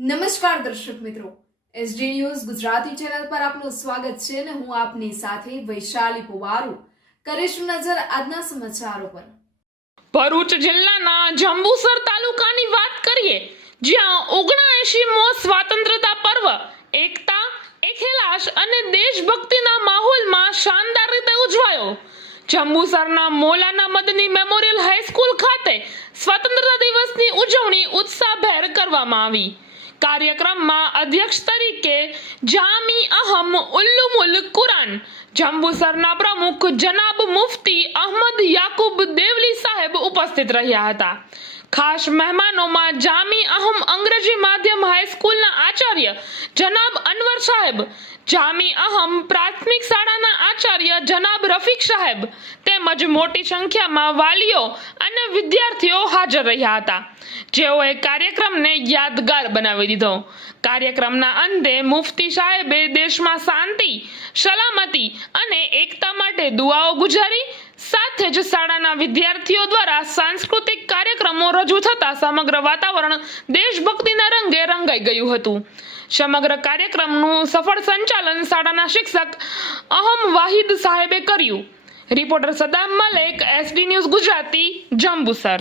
નમસ્કાર દર્શક મિત્રો, એસડી ન્યૂઝ ગુજરાતી ચેનલ પર આપનું સ્વાગત છે અને હું આપની સાથે વૈશાલી પુવારુ કરીશું નજર આજના સમાચારો પર। ભરૂચ જિલ્લાના જંબુસર તાલુકાની વાત કરીએ, જ્યાં 79મો સ્વાતંત્રતા પર્વ એકતા, એખલાસ અને દેશભક્તિના માહોલમાં શાનદાર રીતે ઉજવાયો। જંબુસરના મૌલાના મદની મેમોરિયલ હાઈસ્કૂલ ખાતે સ્વતંત્રતા દિવસની ઉજવણી ઉત્સાહભેર કરવામાં આવી। કાર્યક્રમમાં અધ્યક્ષ તરીકે જામી અહમ ઉલ્લુમુલ કુરાન જંબુસરના પ્રમુખ જનાબ મુફતી અહમદ યાકુબ દેવલી સાહેબ ઉપસ્થિત રહ્યા હતા। ખાસ મહેમાનોમાં જામી અહમ અંગ્રેજી માધ્યમ હાઈસ્કૂલના આચાર્ય જનાબ અનવર સાહેબ, જામી અહમ પ્રાથમિક શાળાના આચાર્ય જનાબ રફીક સાહેબ તેમજ મોટી સંખ્યામાં વાલીઓ અને વિદ્યાર્થીઓ હાજર રહ્યા હતા, જેઓએ કાર્યક્રમને યાદગાર બનાવી દીધો। કાર્યક્રમના અંતે મુફતી સાહેબે દેશમાં શાંતિ, સલામતી અને એકતા માટે દુઆઓ ગુજારી। સાથે જ શાળાના વિદ્યાર્થીઓ દ્વારા સાંસ્કૃતિક કાર્યક્રમો રજૂ થતા સમગ્ર વાતાવરણ દેશભક્તિના રંગે રંગાઈ ગયું હતું। સમગ્ર કાર્યક્રમનું સફળ સંચાલન શાળાના શિક્ષક અહમ વાહિદ સાહેબે કર્યું। Reporter Saddam Malek, SD news Gujarati, Jambusar.